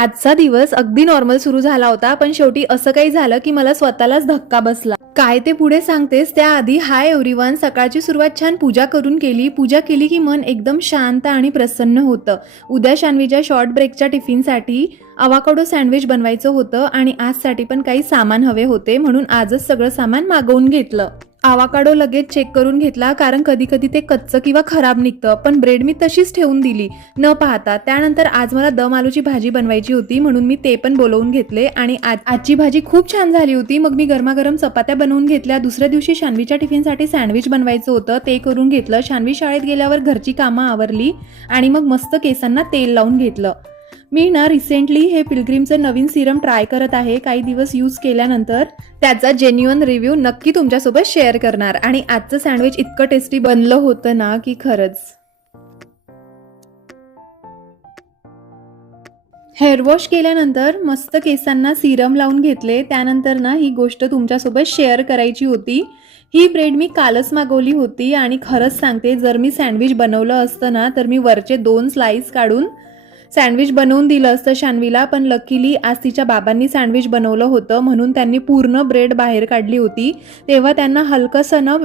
आजचा दिवस अगदी नॉर्मल सुरू झाला होता, पण शेवटी असं काही झालं की मला स्वतःलाच धक्का बसला. काय ते पुढे सांगतेस त्याआधी हाय एव्हरीवन. सकाळची सुरुवात छान पूजा करून केली. पूजा केली की मन एकदम शांत आणि प्रसन्न होतं. उद्या शान्वीच्या शॉर्ट ब्रेकच्या टिफिनसाठी अवाकाडो सँडविच बनवायचं होतं आणि आजसाठी पण काही सामान हवे होते, म्हणून आजच सगळं सामान मागवून घेतलं. अवाकाडो लगेच चेक करून घेतला, कारण कधी कधी ते कच्चं किंवा खराब निघतं. पण ब्रेड मी तशीच ठेवून दिली न पाहता. त्यानंतर आज मला दम आलूची भाजी बनवायची होती, म्हणून मी ते पण बोलवून घेतले आणि आजची भाजी खूप छान झाली होती. मग मी गरमागरम चपात्या बनवून घेतल्या. दुसऱ्या दिवशी शान्वीच्या टिफिनसाठी सँडविच बनवायचं होतं, ते करून घेतलं. शान्वी शाळेत गेल्यावर घरची कामं आवरली आणि मग मस्त केसांना तेल लावून घेतलं. मी ना रिसेंटली हे पिलग्रीमचं नवीन सिरम ट्राय करत आहे. काही दिवस यूज केल्यानंतर त्याचा जेन्युइन रिव्ह्यू नक्की तुमच्यासोबत शेअर करणार. आणि आजचं सँडविच इतकं टेस्टी बनलं होतं ना की खरंच. हेअर वॉश केल्यानंतर मस्त केसांना सिरम लावून घेतले. त्यानंतर ना ही गोष्ट तुमच्यासोबत शेअर करायची होती. ही ब्रेड मी कालच मागवली होती आणि खरंच सांगते, जर मी सँडविच बनवलं असतं ना तर मी वरचे 2 स्लाइस काढून सँडविच बनवून दिलं असतं शान्वीला. पण लकीली आज तिच्या बाबांनी सँडविच बनवलं होतं, म्हणून त्यांनी पूर्ण ब्रेड बाहेर काढली होती. तेव्हा त्यांना हलकंसं ना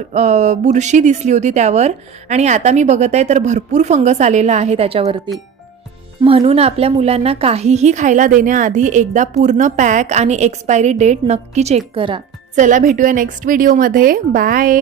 बुरशी दिसली होती त्यावर. आणि आता मी बघत आहे तर भरपूर फंगस आलेला आहे त्याच्यावरती. म्हणून आपल्या मुलांना काहीही खायला देण्याआधी एकदा पूर्ण पॅक आणि एक्सपायरी डेट नक्की चेक करा. चला भेटूया नेक्स्ट व्हिडिओमध्ये. बाय.